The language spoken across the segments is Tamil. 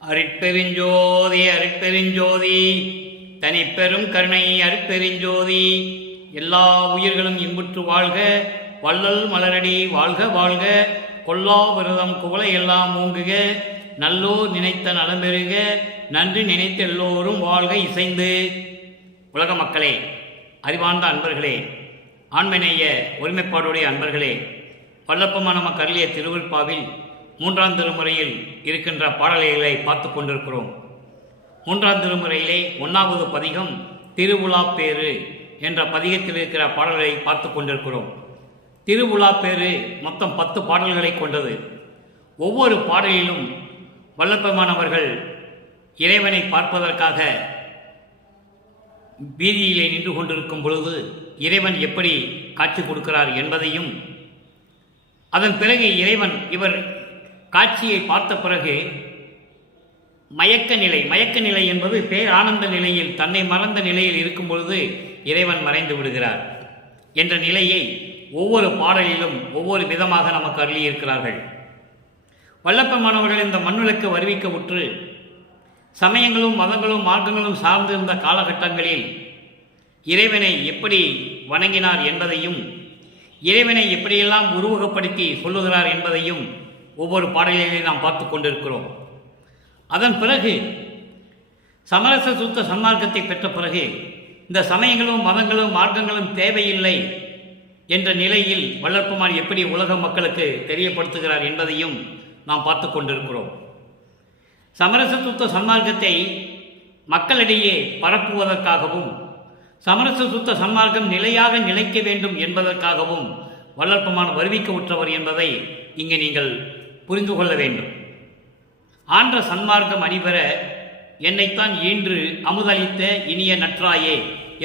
அருட்பெருஞ்சோதி அருட்பெருஞ்சோதி தனிப்பெரும் கருணை அருட்பெருஞ்சோதி. எல்லா உயிர்களும் இன்புற்று வாழ்க, வள்ளல் மலரடி வாழ்க வாழ்க, கொல்லா விரதம் குவளை எல்லாம் ஓங்குக, நல்லோர் நினைத்த நலம்பெறுக, நன்றி நினைத்த எல்லோரும் வாழ்க இசைந்து. உலக மக்களே, அறிவார்ந்த அன்பர்களே, ஆண்மநேய ஒருமைப்பாடுடைய அன்பர்களே, வல்லப்பமான நமக்கு அருளிய திருவிற்பாவில் 3ஆம் திருமுறையில் இருக்கின்ற பாடல்களை பார்த்து கொண்டிருக்கிறோம். 3ஆம் திருமுறையிலே 1வது பதிகம் திருவுலாப்பேறு என்ற பதிகத்தில் இருக்கிற பாடல்களை பார்த்து கொண்டிருக்கிறோம். திருவுலாப்பேறு மொத்தம் 10 பாடல்களை கொண்டது. ஒவ்வொரு பாடலிலும் வல்லப்பெருமானவர்கள் இறைவனை பார்ப்பதற்காக வீதியிலே நின்று கொண்டிருக்கும் பொழுது இறைவன் எப்படி காட்சி கொடுக்கிறார் என்பதையும், அதன் பிறகு இறைவன் இவர் காட்சியை பார்த்த பிறகு மயக்க நிலை என்பது பேரானந்த நிலையில், தன்னை மறந்த நிலையில் இருக்கும் பொழுது இறைவன் மறைந்து விடுகிறார் என்ற நிலையை ஒவ்வொரு பாடலிலும் ஒவ்வொரு விதமாக நமக்கு அருளியிருக்கிறார்கள். வல்லப்பெருமானவர்கள் இந்த மண்ணுலக்கு வருவிக்க உற்று சமயங்களும் மதங்களும் மார்க்கங்களும் சார்ந்திருந்த காலகட்டங்களில் இறைவனை எப்படி வணங்கினார் என்பதையும், இறைவனை எப்படியெல்லாம் உருவகப்படுத்தி சொல்லுகிறார் என்பதையும் ஒவ்வொரு பாடலிலே நாம் பார்த்து கொண்டிருக்கிறோம். அதன் பிறகு சமரச சுத்த சன்மார்க்கத்தை பெற்ற பிறகு இந்த சமயங்களும் மதங்களும் மார்க்கங்களும் தேவையில்லை என்ற நிலையில் வல்லற்பெருமான் எப்படி உலக மக்களுக்கு தெரியப்படுத்துகிறார் என்பதையும் நாம் பார்த்து கொண்டிருக்கிறோம். சமரச சுத்த சன்மார்க்கத்தை மக்களிடையே பரப்புவதற்காகவும், சமரச சுத்த சன்மார்க்கம் நிலையாக நிலைக்க வேண்டும் என்பதற்காகவும் வல்லற்பெருமான் வருவிக்க உற்றவர் என்பதை இங்கே நீங்கள் புரிந்து கொள்ள வேண்டும். ஆன்ற சன்மார்க்கம் அணிபெற என்னைத்தான் ஈன்று அமுதளித்த இனிய நற்றாயே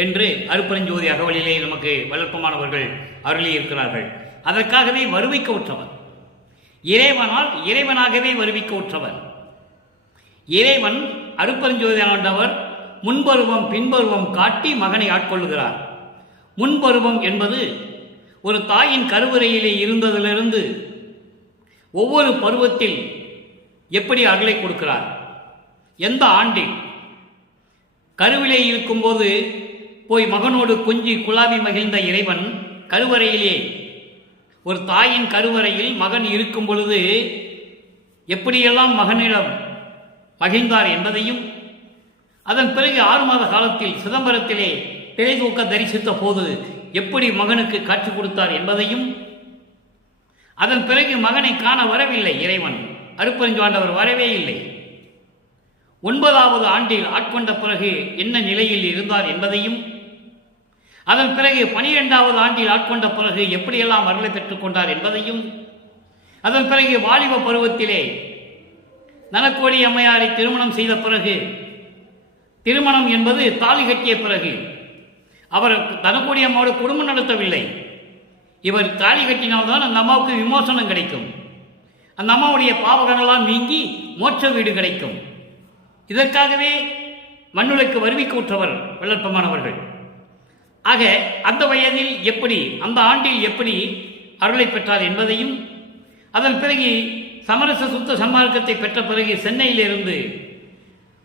என்று அருட்பெருஞ்சோதி அகவலிலே நமக்கு வல்லற்பெருமானவர்கள் அருளியிருக்கிறார்கள். அதற்காகவே வருவிக்க உற்றவர், இறைவனால் இறைவனாகவே வருவிக்க உற்றவர். இறைவன் அருட்பெருஞ்சோதி ஆண்டவர் முன்பருவம் பின்பருவம் காட்டி மகனை ஆட்கொள்ளுகிறார். முன்பருவம் என்பது ஒரு தாயின் கருவறையிலே இருந்ததிலிருந்து ஒவ்வொரு பருவத்தில் எப்படி அருளை கொடுக்கிறார், எந்த ஆண்டில் கருவிலே இருக்கும்போது போய் மகனோடு கொஞ்சி குழாவி மகிழ்ந்த இறைவன் கருவறையிலே, ஒரு தாயின் கருவறையில் மகன் இருக்கும் பொழுது எப்படியெல்லாம் மகனிடம் மகிழ்ந்தார் என்பதையும், அதன் பிறகு 6 மாத காலத்தில் சிதம்பரத்திலே திரை தூக்க தரிசித்த போது எப்படி மகனுக்கு காட்சி கொடுத்தார் என்பதையும், அதன் பிறகு மகனை காண வரவில்லை இறைவன், அருட்பெருஞ்சாண்டவர் வரவே இல்லை. 9வது ஆண்டில் ஆட்கொண்ட பிறகு என்ன நிலையில் இருந்தார் என்பதையும், அதன் பிறகு 12வது ஆண்டில் ஆட்கொண்ட பிறகு எப்படியெல்லாம் அருளை பெற்றுக் கொண்டார் என்பதையும், அதன் பிறகு வாலிப பருவத்திலே நலக்கோடி அம்மையாரை திருமணம் செய்த பிறகு, திருமணம் என்பது தாலி கட்டிய பிறகு, அவர் தனக்கோடி அம்மாவோட குடும்பம் நடத்தவில்லை, இவர் தாலி கட்டினால்தான் அந்த அம்மாவுக்கு விமோசனம் கிடைக்கும், அந்த அம்மாவுடைய பாவங்களெல்லாம் நீங்கி மோட்ச வீடு கிடைக்கும். இதற்காகவே மண்ணுலக்கு வருவிக்க உற்றவர் வல்லற்பெருமானவர்கள். ஆக அந்த வயதில் எப்படி, அந்த ஆண்டில் எப்படி அருளை பெற்றார் என்பதையும், அதன் பிறகு சமரச சுத்த சன்மார்க்கத்தை பெற்ற பிறகு சென்னையிலிருந்து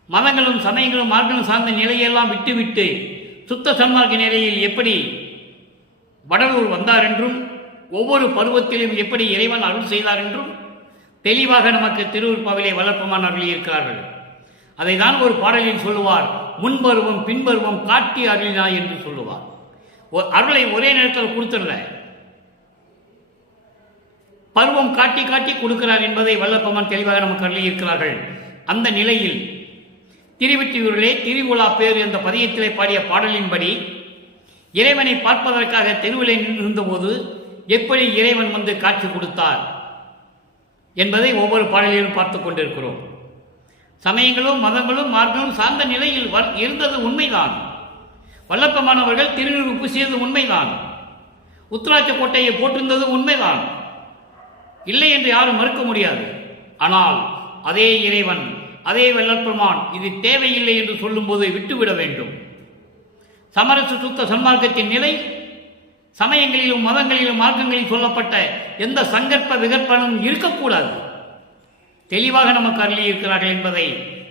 மதங்களும் சமயங்களும் மார்க்கங்களும் சார்ந்த நிலையெல்லாம் விட்டுவிட்டு சுத்த சன்மார்க்க நிலையில் எப்படி வடலூர் வந்தார் என்றும், ஒவ்வொரு பருவத்திலும் எப்படி இறைவன் அருள் செய்தார் என்றும் தெளிவாக நமக்கு திருவிற்பாவிலே வல்லற்பெருமான் அருளியிருக்கிறார்கள். அதை தான் ஒரு பாடலில் சொல்லுவார், முன்பருவம் பின்பருவம் காட்டி அருளினாய் என்று சொல்லுவார். அருளை ஒரே நேரத்தில் கொடுத்துடல, பருவம் காட்டி காட்டி கொடுக்கிறார் என்பதை வல்லற்பெருமான் தெளிவாக நமக்கு அருளியிருக்கிறார்கள். அந்த நிலையில் திருவெற்றியூரிலே திருவுலாப்பேறு என்ற பதியத்திலே பாடிய பாடலின்படி இறைவனை பார்ப்பதற்காக தெருவிலே நின்றபோது எப்படி இறைவன் வந்து காட்சி கொடுத்தார் என்பதை ஒவ்வொரு பாடலிலும் பார்த்து கொண்டிருக்கிறோம். சமயங்களும் மதங்களும் மார்க்கங்களும் சார்ந்த நிலையில் இருந்தது உண்மைதான். வல்லப்பெருமானவர்கள் திருநீறுப்பு செய்தது உண்மைதான். உத்திராட்ச கோட்டையை போட்டிருந்தது உண்மைதான், இல்லை என்று யாரும் மறுக்க முடியாது. ஆனால் அதே இறைவன், அதே வல்லற்பெருமான் இது தேவையில்லை என்று சொல்லும்போது விட்டுவிட வேண்டும். சமரச சுத்த சன்மார்க்கத்தின் நிலை சமயங்களிலும் மதங்களிலும் மார்க்கங்களில் சொல்லப்பட்ட எந்த சங்கற்ப விகற்பனும் இருக்கக்கூடாது. தெளிவாக நமக்கு அருளி இருக்கிறார்கள் என்பதை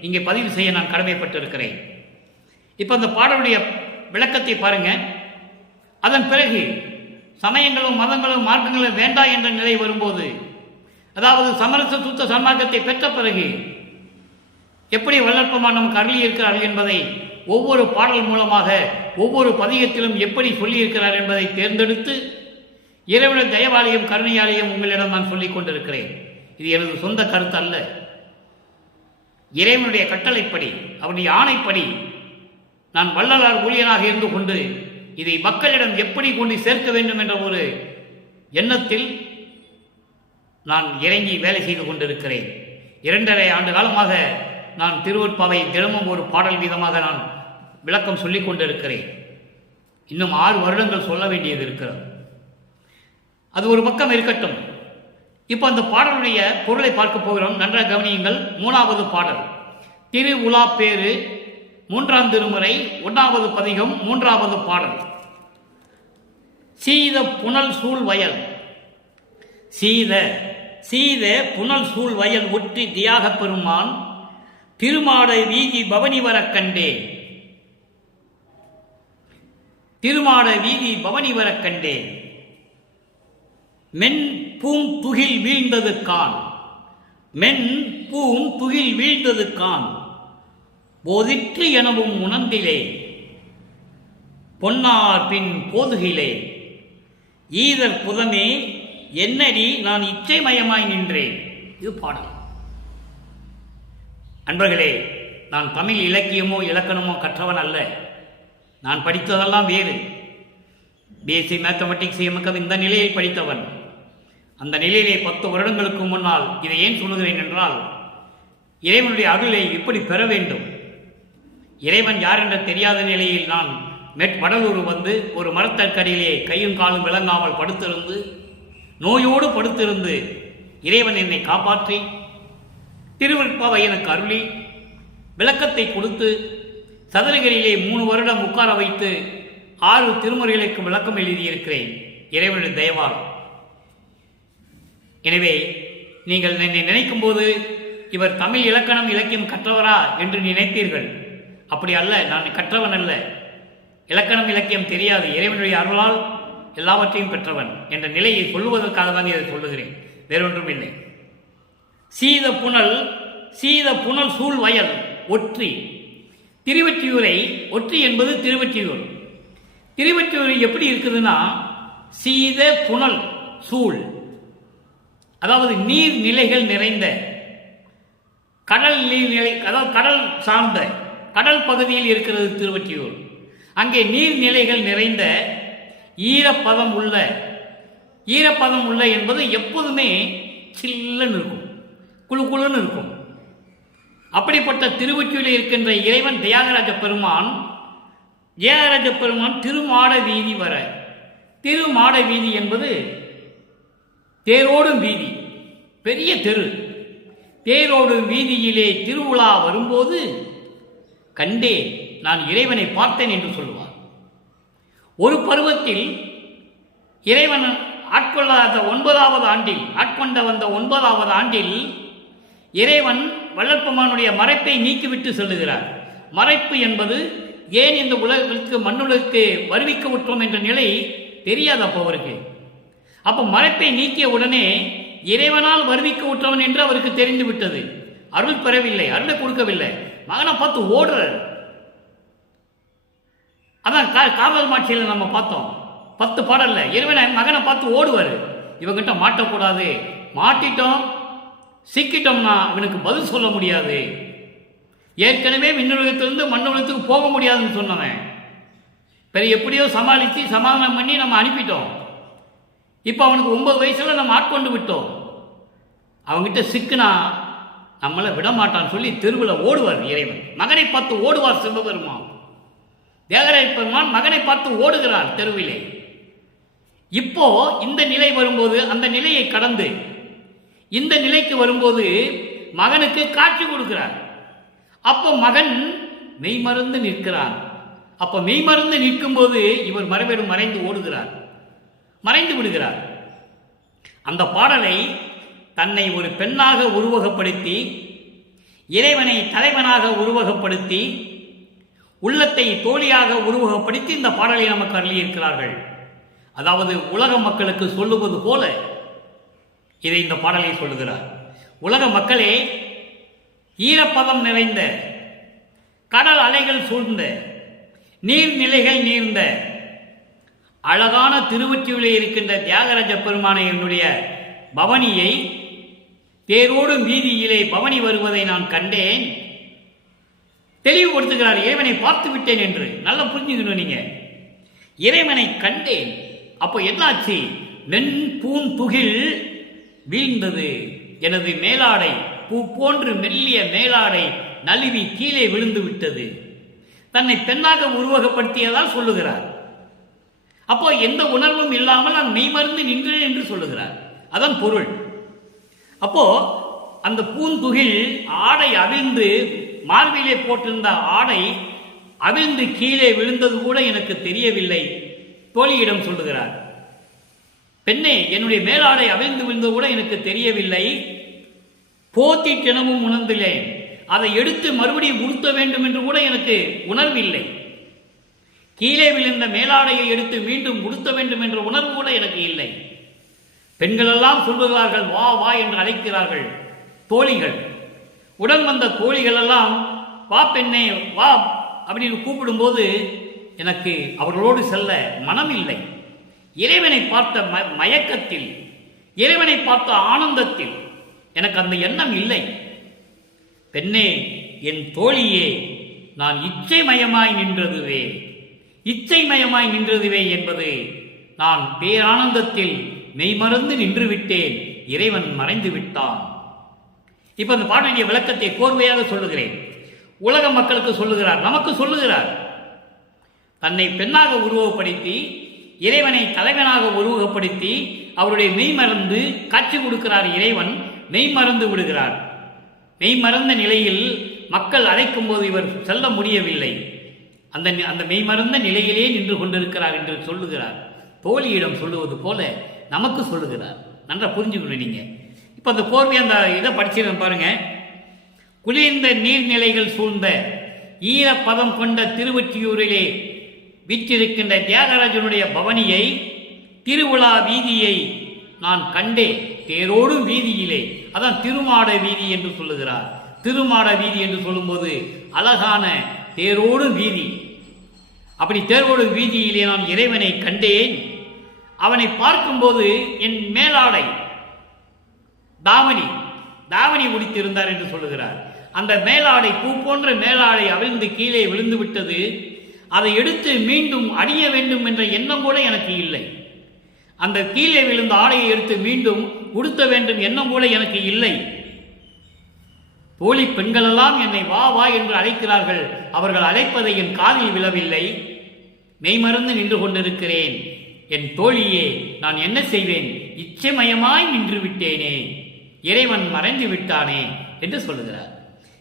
இங்கே பதிவு செய்ய நான் கடமைப்பட்டிருக்கிறேன். இப்போ அந்த பாடலுடைய விளக்கத்தை பாருங்க. அதன் பிறகு சமயங்களும் மதங்களும் மார்க்கங்களும் வேண்டாம் என்ற நிலை வரும்போது, அதாவது சமரச சுத்த சன்மார்க்கத்தை பெற்ற பிறகு எப்படி வல்லற்பமான் நமக்கு அருளி இருக்கிறார்கள் என்பதை ஒவ்வொரு பாடல் மூலமாக ஒவ்வொரு பதிகத்திலும் எப்படி சொல்லியிருக்கிறார் என்பதை தேர்ந்தெடுத்து இறைவனது தயவாலயம் கருணையாலயம் உங்களிடம் நான் சொல்லிக் கொண்டிருக்கிறேன். இது எனது சொந்த கருத்து அல்ல. இறைவனுடைய கட்டளைப்படி, அவருடைய ஆணைப்படி நான் வள்ளலார் ஊழியனாக இருந்து கொண்டு இதை மக்களிடம் எப்படி கொண்டு சேர்க்க வேண்டும் என்ற ஒரு எண்ணத்தில் நான் இறங்கி வேலை செய்து கொண்டிருக்கிறேன். 2.5 ஆண்டு காலமாக நான் திருவருட்பாவை தினமும் ஒரு பாடல் வீதமாக நான் விளக்கம் சொல்லிக் கொண்டிருக்கிறேன். இன்னும் 6 வருடங்கள் சொல்ல வேண்டியது இருக்கிறது. அது ஒரு பக்கம் இருக்கட்டும். இப்போ அந்த பாடலுடைய பொருளை பார்க்க போகிறோம். நன்றாக கவனியுங்கள். 3வது பாடல் திரு உலாப்பேறு 3ஆம் திருமுறை 1வது பதிகம் 3வது பாடல். சீத புனல் சூழ் வயல், சீத புனல் சூழ் வயல் ஒற்றி தியாக பெருமான் திருமாடை வீதி பவனி வரக் கண்டேன், திருமாட வீதி பவனி வரக் கண்டேன். மென் பூம் துகில் வீழ்ந்தது கான், மென் பூம் துகில் வீழ்ந்தது கான், போதிற்று எனவும் உணர்ந்திலே பொன்னார் பின் போதுகிலே, ஈதர் புதமே என்னடி நான் இச்சைமயமாய் நின்றேன். இது பாடல். அன்பர்களே, நான் தமிழ் இலக்கியமோ இலக்கணமோ கற்றவன் அல்ல. நான் படித்ததெல்லாம் வேறு. பிஎஸ்சி மேத்தமெட்டிக்ஸ் எம்எம் இந்த நிலையில் படித்தவன். அந்த நிலையிலே 10 வருடங்களுக்கு முன்னால் இதை ஏன் சொல்லுகிறேன் என்றால், இறைவனுடைய அருளை எப்படி பெற வேண்டும், இறைவன் யார் என்ற தெரியாத நிலையில் நான் வடலூர் வந்து ஒரு மரத்தற்கடியிலே கையும் காலும் விளங்காமல் படுத்திருந்து, நோயோடு படுத்திருந்து இறைவன் என்னை காப்பாற்றி திருவருட்பாவை எனக்கு அருளி விளக்கத்தை கொடுத்து சதுரகிரியிலே 3 வருடம் உட்கார வைத்து 6 திருமுறைகளுக்கு விளக்கம் எழுதியிருக்கிறேன் இறைவனுடைய தயவால். எனவே நீங்கள் என்னை நினைக்கும் போது இவர் தமிழ் இலக்கணம் இலக்கியம் கற்றவரா என்று நினைத்தீர்கள். அப்படி அல்ல. நான் கற்றவன் அல்ல. இலக்கணம் இலக்கியம் தெரியாது. இறைவனுடைய அருளால் எல்லாவற்றையும் பெற்றவன் என்ற நிலையை சொல்லுவதற்காக தான் இதை சொல்லுகிறேன், வேறொன்றும் இல்லை. சீத புனல் சூழ் வயல் ஒற்றி, திருவெற்றியூரை, ஒற்றி என்பது திருவெற்றியூர். திருவெற்றியூர் எப்படி இருக்குதுன்னா, சீத புனல் சூழ், அதாவது நீர்நிலைகள் நிறைந்த கடல் நீர்நிலை, அதாவது கடல் சார்ந்த கடல் பகுதியில் இருக்கிறது திருவெற்றியூர். அங்கே நீர்நிலைகள் நிறைந்த ஈரப்பதம் உள்ள என்பது எப்போதுமே சில்லுன்னு இருக்கும், குழு குழுன்னு இருக்கும். அப்படிப்பட்ட திருவொற்றியூரில் இருக்கின்ற இறைவன் தியாகராஜ பெருமான் திருமாட வீதி வர, திருமாட வீதி என்பது தேரோடும் வீதி, பெரிய தெரு. தேரோடும் வீதியிலே திருவிழா வரும்போது கண்டே நான் இறைவனை பார்த்தேன் என்று சொல்லுவார். ஒரு பருவத்தில் இறைவன் ஆட்கொண்ட வந்த 9வது ஆண்டில் இறைவன் வல்லற்பமானுடைய மறைப்பை நீக்கிவிட்டு செல்லுகிறார். மறைப்பு என்பது ஏன் இந்த உலகத்திற்கு மண்ணுலகுக்கு வருவிக்க விட்டோம் என்ற நிலை தெரியாது அப்போ அவருக்கு. அப்போ மறைப்பை நீக்கிய உடனே இறைவனால் வருவிக்க விட்டவன் என்று அவருக்கு தெரிந்து விட்டது. அருள் பெறவில்லை, அருளை கொடுக்கவில்லை. மகனை பார்த்து ஓடுறார். அதான் காவல் மாட்சியில் நம்ம பார்த்தோம் 10 பாடல்ல. இறைவனை மகனை பார்த்து ஓடுவார். இவங்கிட்ட மாட்டக்கூடாது, மாட்டிட்டோம் சிக்கிட்டோம்னா அவனுக்கு பதில் சொல்ல முடியாது. ஏற்கனவே விண்ணுலகத்திலிருந்து மண்ணுலகத்துக்கு போக முடியாதுன்னு சொன்னவன் பெரிய எப்படியோ சமாளித்து சமாதானம் பண்ணி நம்ம அனுப்பிட்டோம். இப்போ அவனுக்கு 9 வயசுல நம்ம ஆட்கொண்டு விட்டோம். அவங்ககிட்ட சிக்குனா நம்மளை விட மாட்டான்னு சொல்லி தெருவில் ஓடுவார் இறைவன். மகனை பார்த்து ஓடுவார் சிவபெருமான். தியாகராஜ பெருமான் மகனை பார்த்து ஓடுகிறார் தெருவிலே. இப்போ இந்த நிலை வரும்போது, அந்த நிலையை கடந்து இந்த நிலைக்கு வரும்போது மகனுக்கு காட்சி கொடுக்கிறார். அப்போ மகன் மெய்மறந்து நிற்கிறான். அப்போ மெய்மறந்து நிற்கும் போது இவர் மறைந்து ஓடுகிறார், மறைந்து விடுகிறார். அந்த பாடலை தன்னை ஒரு பெண்ணாக உருவகப்படுத்தி, இறைவனை தலைவனாக உருவகப்படுத்தி, உள்ளத்தை தோழியாக உருவகப்படுத்தி இந்த பாடலை நமக்கு அருளியிருக்கிறார்கள். அதாவது உலக மக்களுக்கு சொல்லுவது போல இதை இந்த பாடலை சொல்லுகிறார். உலக மக்களே, ஈரப்பதம் நிறைந்த, கடல் அலைகள் சூழ்ந்த, நீர்நிலைகள் நீர்ந்த அழகான திருவொற்றியூரிலே இருக்கின்ற தியாகராஜ பெருமானை என்னுடைய பவனியை, தேரோடும் வீதியிலே பவனி வருவதை நான் கண்டேன். தெளிவுபடுத்துகிறார், இறைவனை பார்த்து விட்டேன் என்று. நல்லா புரிஞ்சுக்கணும் நீங்க. இறைவனை கண்டேன். அப்போ என்னாச்சு? வெண் பூந்துகில் வீழ்ந்தது. எனது மேலாடை, பூ போன்று மெல்லிய மேலாடை நழுவி கீழே விழுந்து விட்டது. தன்னை பெண்ணாக உருவகப்படுத்தியதால் சொல்லுகிறார். அப்போ எந்த உணர்வும் இல்லாமல் நான் மெய்மறந்து நின்றேன் என்று சொல்லுகிறார். அதான் பொருள். அப்போ அந்த பூந்துகில் ஆடை அவிழ்ந்து, மார்பிலே போட்டிருந்த ஆடை அவிழ்ந்து கீழே விழுந்தது கூட எனக்கு தெரியவில்லை. தோழியிடம் சொல்லுகிறார், பெண்ணே, என்னுடைய மேலாடை அவிழ்ந்து விழுந்தது கூட எனக்கு தெரியவில்லை. போத்தி தினமும் உணர்ந்தில்லேன். அதை எடுத்து மறுபடியும் உடுத்த வேண்டும் என்று கூட எனக்கு உணர்வில்லை. கீழே விழுந்த மேலாடையை எடுத்து மீண்டும் உடுத்த வேண்டும் என்ற உணர்வு கூட எனக்கு இல்லை. பெண்களெல்லாம் சொல்லுகிறார்கள், வா வா என்று அழைக்கிறார்கள். தோழிகள், உடன் வந்த தோழிகள் எல்லாம் வா பெண்ணே வா அப்படின்னு கூப்பிடும்போது எனக்கு அவர்களோடு செல்ல மனம் இல்லை. இறைவனை பார்த்த மயக்கத்தில், இறைவனை பார்த்த ஆனந்தத்தில் எனக்கு அந்த எண்ணம் இல்லை. பெண்ணே, என் தோழியே, நான் இச்சைமயமாய் நின்றதுவே, இச்சைமயமாய் நின்றதுவே என்பது நான் பேரானந்தத்தில் மெய்மறந்து நின்று விட்டேன். இறைவன் மறைந்து விட்டான். இப்ப அந்த பாடலுடைய விளக்கத்தை கோர்வையாக சொல்லுகிறேன். உலக மக்களுக்கு சொல்லுகிறார், நமக்கு சொல்லுகிறார். தன்னை பெண்ணாக உருவகப்படுத்தி, இறைவனை தலைவனாக உருவகப்படுத்தி, அவருடைய மெய்மறந்து காட்சி கொடுக்கிறார். இறைவன் மெய்மறந்து விடுகிறார். மெய்மறந்த நிலையில் மக்கள் அழைக்கும் போது இவர் செல்ல முடியவில்லை. அந்த மெய்மறந்த நிலையிலே நின்று கொண்டிருக்கிறார் என்று சொல்லுகிறார். தோழியிடம் சொல்லுவது போல நமக்கு சொல்லுகிறார். நன்றா புரிஞ்சுக்கணும் நீங்க. இப்ப அந்த கோர்வை அந்த இதை படிச்சிருக்கேன் பாருங்க. குளிர்ந்த நீர்நிலைகள் சூழ்ந்த ஈரப்பதம் கொண்ட திருவொற்றியூரிலே வீற்றிருக்கின்ற தியாகராஜனுடைய பவனியை, திருவிழா வீதியை நான் கண்டேன். தேரோடும் வீதியிலே, அதான் திருமாட வீதி என்று சொல்லுகிறார். திருமாட வீதி என்று சொல்லும்போது அழகான தேரோடும் வீதி. அப்படி தேரோடும் வீதியிலே நான் இறைவனை கண்டேன். அவனை பார்க்கும்போது என் மேலாடை தாவணி உடித்திருந்தார் என்று சொல்லுகிறார். அந்த மேலாடை, பூ போன்ற மேலாடை அவிழ்ந்து கீழே விழுந்து விட்டது. அதை எடுத்து மீண்டும் அணிய வேண்டும் என்ற எண்ணம் கூட எனக்கு இல்லை. அந்த கீழே விழுந்த ஆடையை எடுத்து மீண்டும் உடுத்த வேண்டும் எண்ணம் கூட எனக்கு இல்லை. தோழி பெண்களெல்லாம் என்னை வா வா என்று அழைக்கிறார்கள். அவர்கள் அழைப்பதை என் காதில் விழவில்லை. மெய்மறந்து நின்று கொண்டிருக்கிறேன். என் தோழியே, நான் என்ன செய்வேன்? இச்சைமயமாய் நின்று விட்டேனே, இறைவன் மறைந்து விட்டானே என்று சொல்லுகிறார்.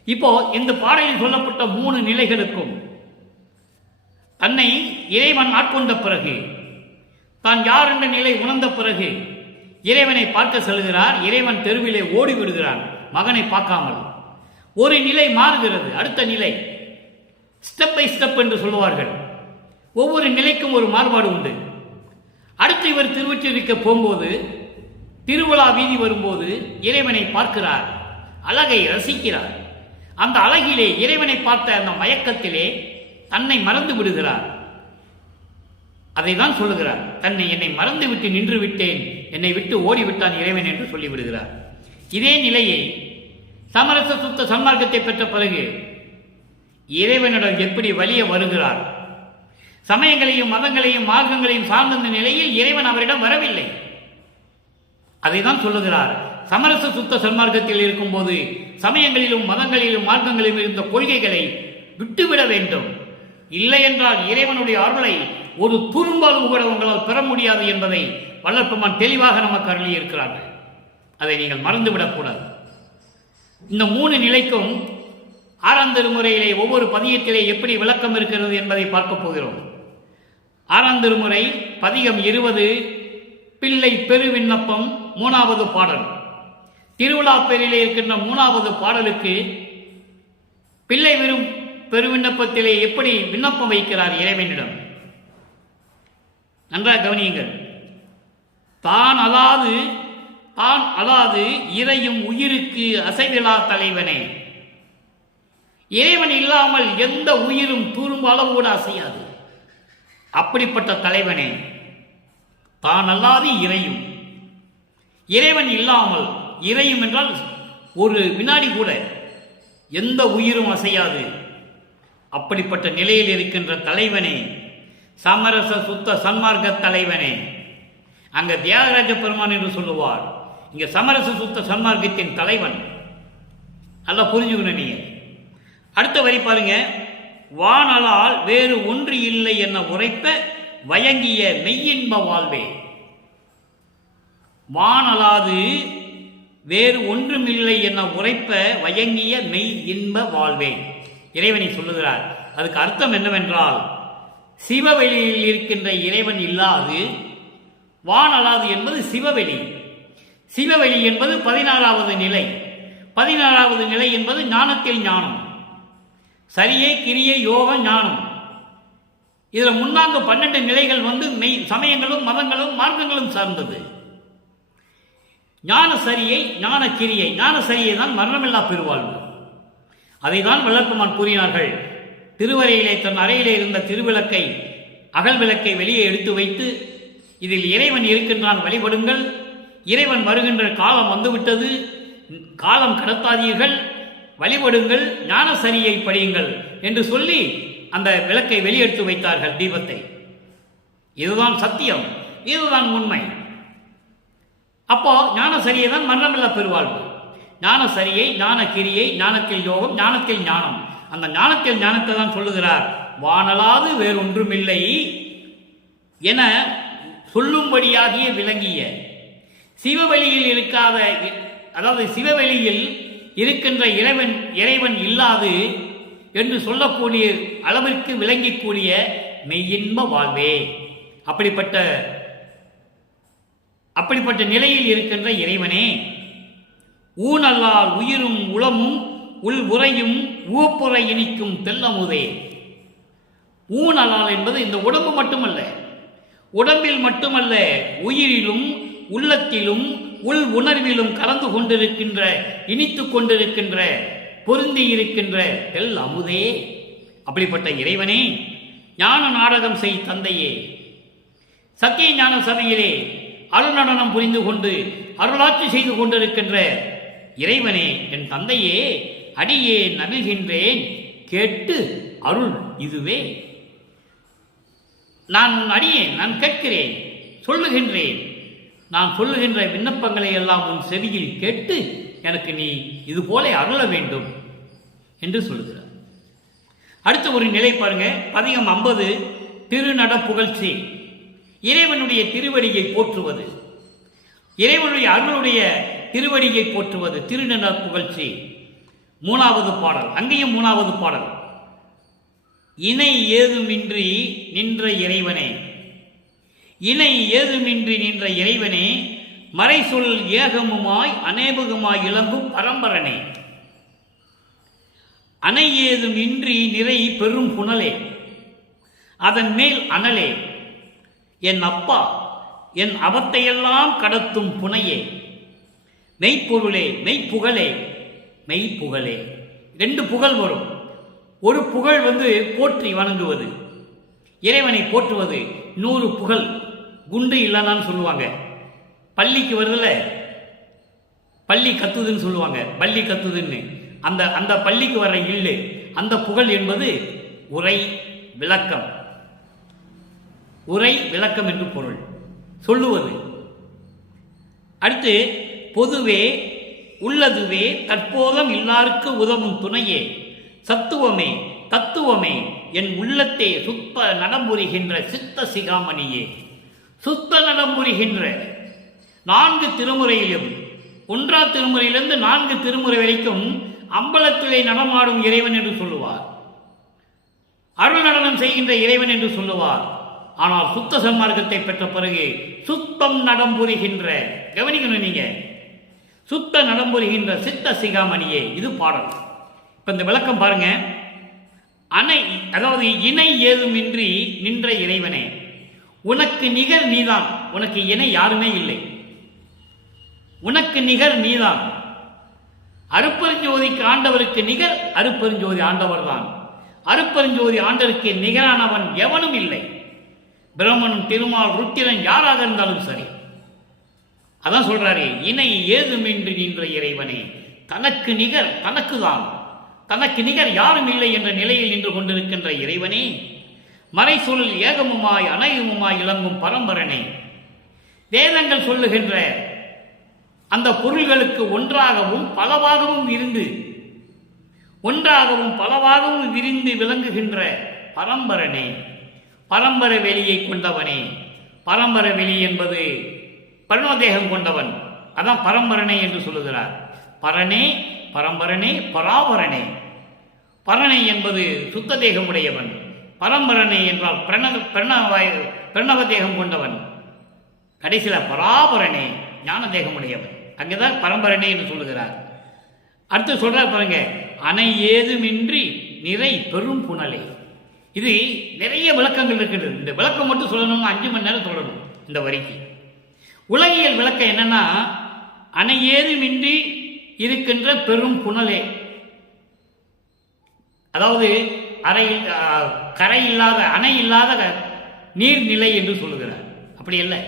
இப்போ இந்த பாடலில் சொல்லப்பட்ட 3 நிலைகளுக்கும் தன்னை இறைவன் ஆட்கொண்ட பிறகு, தான் யார் என்ற நிலை உணர்ந்த பிறகு இறைவனை பார்க்க செல்கிறார். இறைவன் தெருவிலே ஓடி விடுகிறான் மகனை பார்க்காமல். ஒரு நிலை மாறுகிறது. அடுத்த நிலை ஸ்டெப் பை ஸ்டெப் என்று சொல்லுவார்கள். ஒவ்வொரு நிலைக்கும் ஒரு மாறுபாடு உண்டு. அடுத்து இவர் திருவொற்றியூருக்கு போகும்போது, திருவிழா வீதி வரும்போது இறைவனை பார்க்கிறார். அழகை ரசிக்கிறார். அந்த அழகிலே, இறைவனை பார்த்த அந்த மயக்கத்திலே தன்னை மறந்து விடுகிறார். அதை தான் சொல்லுகிறார். என்னை மறந்து விட்டு நின்று விட்டேன், என்னை விட்டு ஓடிவிட்டான் இறைவன் என்று சொல்லிவிடுகிறார். இதே நிலையை சமரச சுத்த சன்மார்க்கத்தை பெற்ற பிறகு இறைவனிடம் எப்படி வலிய வருகிறார். சமயங்களையும் மதங்களையும் மார்க்கங்களையும் சார்ந்த நிலையில் இறைவன் அவரிடம் வரவில்லை. அதை தான் சொல்லுகிறார். சமரச சுத்த சன்மார்க்கத்தில் இருக்கும் போது சமயங்களிலும் மதங்களிலும் மார்க்கங்களிலும் இருந்த கொள்கைகளை விட்டுவிட வேண்டும். இல்லை என்றால் இறைவனுடைய அருளை ஒரு துரும்பாலும் கூட உங்களால் பெற முடியாது என்பதை வல்லற்பெருமான் தெளிவாக நமக்கு அருளி இருக்கிறார்கள். அதை நீங்கள் மறந்துவிடக்கூடாது. இந்த 3 நிலைக்கும் 6ஆம் திருமுறையிலே ஒவ்வொரு பதியத்திலே எப்படி விளக்கம் இருக்கிறது என்பதை பார்க்க போகிறோம். 6ஆம் திருமுறை பதிகம் 20, பிள்ளை பெரு விண்ணப்பம் 3வது பாடல். திருவிழா பேரிலே இருக்கின்ற 3வது பாடலுக்கு பிள்ளை வெறும் பெருவிண்ணப்பத்திலே எப்படி விண்ணப்பம் வைக்கிறார் இறைவனிடம்? நன்றாக கவனியுங்கள். தான் அதாவது இறையும் உயிருக்கு அசைவிலா தலைவனே. இறைவன் இல்லாமல் எந்த உயிரும் தூரும் அளவு கூட அசையாது. அப்படிப்பட்ட தலைவனே, தான் அல்லாது இறையும், இறைவன் இல்லாமல், இறையும் என்றால் ஒரு வினாடி கூட எந்த உயிரும் அசையாது. அப்படிப்பட்ட நிலையில் இருக்கின்ற தலைவனே, சமரச சுத்த சன்மார்க்க தலைவனே. அங்க தியாகராஜ பெருமான் என்று சொல்லுவார், இங்க சமரச சுத்த சன்மார்க்கத்தின் தலைவன். நல்லா புரிஞ்சுக்கணும் நீங்க. அடுத்த வரி பாருங்க. வானலால் வேறு ஒன்று இல்லை என உரைப்ப வயங்கிய மெய்யின்ப வாழ்வே. வானலாது வேறு ஒன்றுமில்லை என உரைப்ப வயங்கிய மெய் இன்ப வாழ்வே. இறைவனை சொல்லுகிறார். அதுக்கு அர்த்தம் என்னவென்றால், சிவவெளியில் இருக்கின்ற இறைவன் இல்லாது, வானலாது என்பது சிவவெளி. சிவவெளி என்பது 16வது நிலை. 16வது நிலை என்பது ஞானத்தில் ஞானம், சரியை கிரியை யோக ஞானம். இதில் முன்னாங்க 12 நிலைகள் மெய் சமயங்களும் மதங்களும் மார்க்கங்களும் சார்ந்தது. ஞான சரியை ஞான கிரியை, ஞான சரியை தான் மரணமில்லா பெருவாழ்வு. அதை தான் வள்ளற்பெருமான் கூறினார்கள். திருவரையிலே தன் அறையிலே இருந்த திருவிளக்கை, அகல் விளக்கை வெளியே எடுத்து வைத்து, இதில் இறைவன் இருக்கின்றான், வழிபடுங்கள். இறைவன் வருகின்ற காலம் வந்துவிட்டது, காலம் கடத்தாதீர்கள், வழிபடுங்கள், ஞான சரியை படியுங்கள் என்று சொல்லி அந்த விளக்கை வெளியெடுத்து வைத்தார்கள், தீபத்தை. இதுதான் சத்தியம், இதுதான் உண்மை. அப்போ ஞான சரியை தான் மரணமில்லா பெருவாழ்வு. ஞான சரியை, ஞான கிரியை, ஞானத்தில் யோகம், ஞானத்தில் ஞானம். அந்த ஞானத்தில் ஞானத்தை தான் சொல்லுகிறார். வானலாது வேறொன்றுமில்லை என சொல்லும்படியாகிய விளங்கிய, சிவவெளியில் இருக்காத, அதாவது சிவவெளியில் இருக்கின்ற இறைவன் இல்லாது என்று சொல்லக்கூடிய அளவிற்கு விளங்கக்கூடிய மெய்யின்ப வாழ்வே. அப்படிப்பட்ட நிலையில் இருக்கின்ற இறைவனே, ஊனல்லால் உயிரும் உளமும் உள் உரையும் ஊப்புரை இனிக்கும் தெல்லமுதே. ஊனல்லால் என்பது இந்த உடம்பு மட்டுமல்ல, உடம்பில் மட்டுமல்ல, உயிரிலும் உள்ளத்திலும் உள் உணர்விலும் கலந்து கொண்டிருக்கின்ற, இனித்து கொண்டிருக்கின்ற, பொருந்தி இருக்கின்ற தெல் அமுதே. அப்படிப்பட்ட இறைவனே, ஞான நாடகம் செய் தந்தையே. சத்திய ஞான சபையிலே அருள்நடனம் புரிந்து கொண்டு அருளாட்சி செய்து கொண்டிருக்கின்ற இறைவனே, என் தந்தையே, அடியே நவிழ்கின்றேன், கேட்டு அருள் இதுவே. நான் அடியேன், நான் கேட்கிறேன், சொல்லுகின்றேன். நான் சொல்லுகின்ற விண்ணப்பங்களை எல்லாம் உன் செவியில் கேட்டு எனக்கு நீ இது போல அருள வேண்டும் என்று சொல்லுகிறார். அடுத்த ஒரு நிலை பாருங்க. பதிகம் 50, திருநட புகழ்ச்சி. இறைவனுடைய திருவடியை போற்றுவது, இறைவனுடைய அருளுடைய திருவடியை போற்றுவது, திருநட புகழ்ச்சி. 3வது பாடல், அங்கேயும் 3வது பாடல். இணை ஏதுமின்றி நின்ற இறைவனே, இணை ஏதுமின்றி நின்ற இறைவனே, மறைசொல் ஏகமுமாய் அநேபகமாய் இளங்கும் பரம்பரனே. அணை ஏதும் இன்றி நிறை பெரும் புனலே, அதன் மேல் அனலே, என் அப்பா, என் அவத்தையெல்லாம் கடத்தும் புனையே, மெய்ப்பொருளே, மெய்ப்புகழே, மெய்ப்புகழே. 2 புகழ் வரும். ஒரு புகழ் போற்றி வணங்குவது, இறைவனை போற்றுவது. 100 புகழ், குண்டு இல்லைன்னு சொல்லுவாங்க. பள்ளிக்கு வருதுல, பள்ளி கத்துதுன்னு சொல்லுவாங்க, பள்ளி கத்துதுன்னு. அந்த பள்ளிக்கு வர இல்லு, அந்த புகழ் என்பது உரை விளக்கம். உரை விளக்கம் என்று பொருள், சொல்லுவது. அடுத்து பொதுவே, உள்ளதுவே, தற்போதம் இல்லாருக்கு உதவும் துணையே, சத்துவமே, தத்துவமே, என் உள்ளத்தே சுத்த நடம்புரிகின்ற சித்த சிகாமணியே. சுத்த நடம்புரிகின்ற 4 திருமுறையிலும், 1ஆம் திருமுறையிலிருந்து 4 திருமுறை வரைக்கும் அம்பலத்திலே நடமாடும் இறைவன் என்று சொல்லுவார், அருள் நடனம் செய்கின்ற இறைவன் என்று சொல்லுவார். ஆனால் சுத்த சன்மார்க்கத்தை பெற்ற பிறகு சுத்தம் நடம்புரிகின்ற, கவனிக்கணும் நீங்க, சுத்த நடம்புரிகின்ற சித்த சிகாமணியே. இது பாடல். இப்ப இந்த விளக்கம் பாருங்க. அதாவது இணை ஏதுமின்றி நின்ற இறைவனே, உனக்கு நிகர் நீதான், உனக்கு இணை யாருமே இல்லை, உனக்கு நிகர் நீதான். அருப்பெருஞ்சோதிக்கு ஆண்டவருக்கு நிகர் அருப்பெருஞ்சோதி ஆண்டவர் தான். அருப்பெருஞ்சோதி ஆண்டவருக்கு நிகரானவன் எவனும் இல்லை. பிரம்மனும் திருமால் ருத்திரன் யாராக இருந்தாலும் சரி. அதான் சொல்றாரு, இணை ஏதுமின்றி நின்ற இறைவனே, தனக்கு நிகர் தனக்குதான், தனக்கு நிகர் யாரும் இல்லை என்ற நிலையில் நின்று கொண்டிருக்கின்ற இறைவனே, மறைசொல் ஏகமுமாய் அநேகமுமாய் இளங்கும் பரம்பரனே, வேதங்கள் சொல்லுகின்ற அந்த பொருள்களுக்கு ஒன்றாகவும் பலவாகவும் விரிந்து விளங்குகின்ற பரம்பரனே, பரம்பர வெளியை கொண்டவனே. பரம்பர வெளி என்பது பரணோதேகம் கொண்டவன், அதான் பரம்பரனே என்று சொல்லுகிறார். பரனே, பரம்பரனே, பராபரனே. பரனை என்பது சுத்த தேகமுடையவன், பரம்பரனே என்றால் பிரணவ தேகம் கொண்டவன், கடைசியில் பராபரனே ஞான தேகமுடையவன். அங்கேதான் பரம்பரனே என்று சொல்லுகிறார். அடுத்து சொல்றார் பாருங்க, அணை ஏதுமின்றி நிறை பெரும் புனலே. இது நிறைய விளக்கங்கள் இருக்குது. இந்த விளக்கம் மட்டும் சொல்லணும்னு 5 மணி நேரம் சொல்லணும் இந்த வரிக்கு. உலகியல் விளக்கம் என்னன்னா, அணை ஏதுமின்றி இருக்கின்ற பெரும் புனலே, அதாவது கரை இல்லாத அணை இல்லாத நீர்நிலை என்று சொல்லுகிறார். அப்படி இல்லை,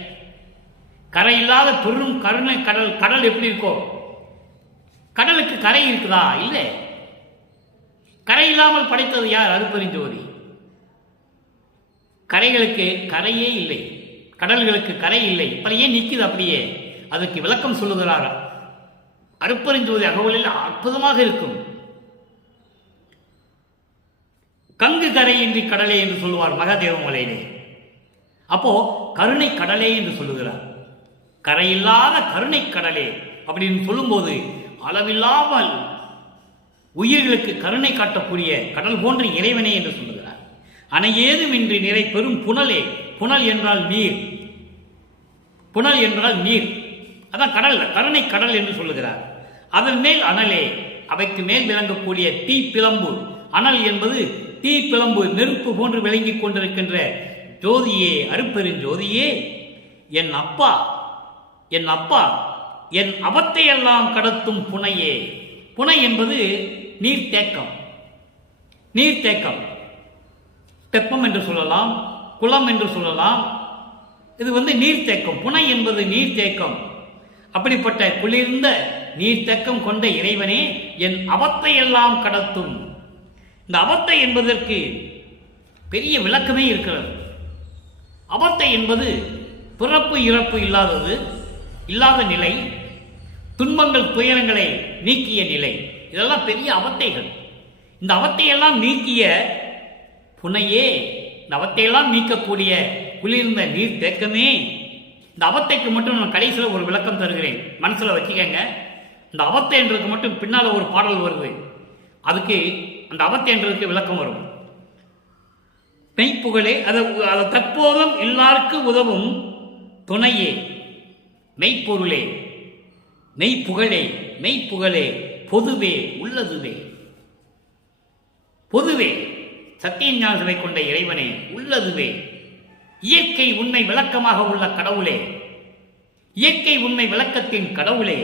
கரை இல்லாத பெரும் கருணை கடல். கடல் எப்படி இருக்கோ, கடலுக்கு கரை இருக்குதா? இல்லை. கரை இல்லாமல் படைத்தது யார்? அருப்பெருஞ்சோதி. கரைகளுக்கு கரையே இல்லை, கடல்களுக்கு கரை இல்லை. அப்புறம் ஏன் நிற்குது அப்படியே? அதுக்கு விளக்கம் சொல்லுகிறார் அருப்பெருஞ்சோதி அகவலில். அற்புதமாக இருக்கும். கங்கு கரையின்றி கடலே என்று சொல்லுவார் மகாதேவமலையிலே. அப்போ கருணை கடலே என்று சொல்லுகிறார். கரையில்லாத கருணை கடலே அப்படின்னு சொல்லும்போது அளவில்லாமல் உயிர்களுக்கு கருணை காட்டக்கூடிய கடல் போன்ற இறைவனே என்று சொல்லுகிறார். அணை ஏதுமின்றி நிறை பெரும் புனலே. புனல் என்றால் நீர், புனல் என்றால் நீர், அதான் கடல், கருணை கடல் என்று சொல்லுகிறார். அதன் மேல் அனலே, அவைக்கு மேல் விளங்கக்கூடிய தீ பிளம்பு. அனல் என்பது தீ பிளம்பு, நெருப்பு போன்று விளங்கிக் கொண்டிருக்கின்ற ஜோதியே, அருப்பெருஞ்சோதியே, என் அப்பா, என் அப்பா, என் அவத்தையெல்லாம் கடத்தும் புனையே. புனை என்பது நீர்த்தேக்கம், நீர்த்தேக்கம், தெப்பம் என்று சொல்லலாம், குளம் என்று சொல்லலாம். இது நீர்த்தேக்கம். புனை என்பது நீர்த்தேக்கம். அப்படிப்பட்ட குளிர்ந்த நீர்த்தேக்கம் கொண்ட இறைவனே, என் அவத்தையெல்லாம் கடத்தும். இந்த அவத்தை என்பதற்கு பெரிய விளக்கமே இருக்கிறது. அவத்தை என்பது பிறப்பு இறப்பு இல்லாத நிலை, துன்பங்கள் துயரங்களை நீக்கிய நிலை. இதெல்லாம் பெரிய அவத்தைகள். இந்த அவத்தையெல்லாம் நீக்கிய புனையே, இந்த அவத்தையெல்லாம் நீக்கக்கூடிய குளிர்ந்த நீர் தேக்கமே. இந்த அவத்தைக்கு மட்டும் நான் கடைசியில் ஒரு விளக்கம் தருகிறேன், மனசில் வச்சுக்கங்க. இந்த அவத்தை என்றதுக்கு மட்டும் பின்னால் ஒரு பாடல் வருது, அதுக்கு அந்த அவத்தை என்றதுக்கு விளக்கம் வரும். மெய்ப்புகழே, அதை தற்போதும் எல்லாருக்கு உதவும் துணையே, மெய்ப்பொருளே, மெய்ப்புகழே, மெய்ப்புகழே, பொதுவே உள்ளதுவே. பொதுவே சத்திய ஞானத்தை கொண்ட இறைவனே, உள்ளதுவே, இயற்கை உண்மை விளக்கமாக உள்ள கடவுளே, இயற்கை உண்மை விளக்கத்தின் கடவுளே,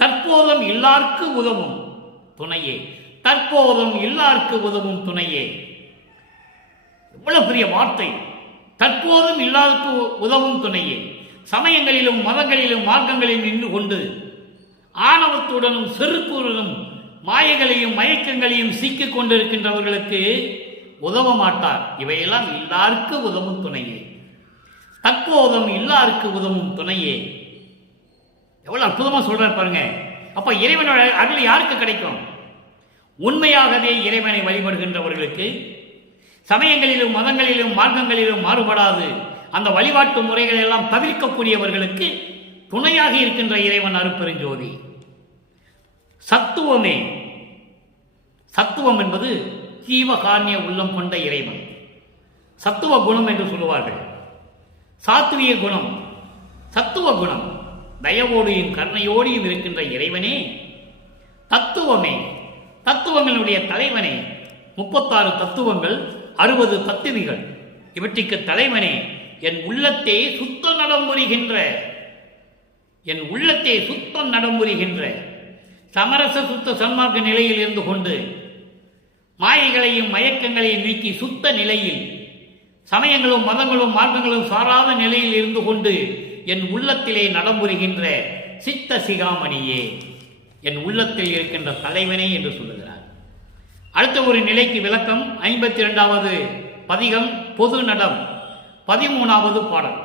தற்போதும் எல்லாருக்கு உதவும் துணையே, தற்போதும் எல்லாருக்கு உதவும் துணையே. எவ்வளவு பெரிய வார்த்தை! தற்போதும் எல்லாருக்கு உதவும் துணையே. சமயங்களிலும் மதங்களிலும் மார்க்கங்களிலும் நின்று கொண்டு ஆணவத்துடனும் செருக்குடனும் மாயைகளையும் மயக்கங்களையும் சிக்கிக் கொண்டிருக்கின்றவர்களுக்கு உதவ மாட்டார். இவையெல்லாம் எல்லாருக்கு உதவும் துணையே. தற்போதும் எல்லாருக்கு உதவும் துணையே. எவ்வளவு அற்புதமா சொல்றாரு பாருங்க. அப்ப இறைவனோட அருள் யாருக்கு கிடைக்கும்? உண்மையாகவே இறைவனை வழிபடுகின்றவர்களுக்கு, சமயங்களிலும் மதங்களிலும் மார்க்கங்களிலும் மாறுபடாது அந்த வழிபாட்டு முறைகளை எல்லாம் தவிர்க்கக்கூடியவர்களுக்கு துணையாக இருக்கின்ற இறைவன் அருப்பெருஞ்சோதி. சத்துவமே, சத்துவம் என்பது ஜீவகாரணிய உள்ளம் கொண்ட இறைவன். சத்துவ குணம் என்று சொல்லுவார்கள். சாத்விய குணம், சத்துவ குணம், தயவோடையும் கருணையோடையும் இருக்கின்ற இறைவனே, தத்துவமே, தத்துவங்களுடைய தலைவனே, 36 தத்துவங்கள், 60 தத்துவிகள், இவற்றுக்கு தலைவனே, என் உள்ளத்தே சுத்தம் நடம்புரிகின்ற சமரச சுத்த சன்மார்க்க நிலையில் இருந்து கொண்டு மாயைகளையும் மயக்கங்களையும் நீக்கி சுத்த நிலையில் சமயங்களும் மதங்களும் மார்க்கங்களும் சாராத நிலையில் இருந்து கொண்டு என் உள்ளத்திலே நடம்புரிகின்ற சித்த சிகாமணியே, என் உள்ளத்தில் இருக்கின்ற தலைவனே என்று சொல்லுகிறார். அடுத்த ஒரு நிலைக்கு விளக்கம் 52வது பதிகம் பொது நடம், 13வது பாடல்.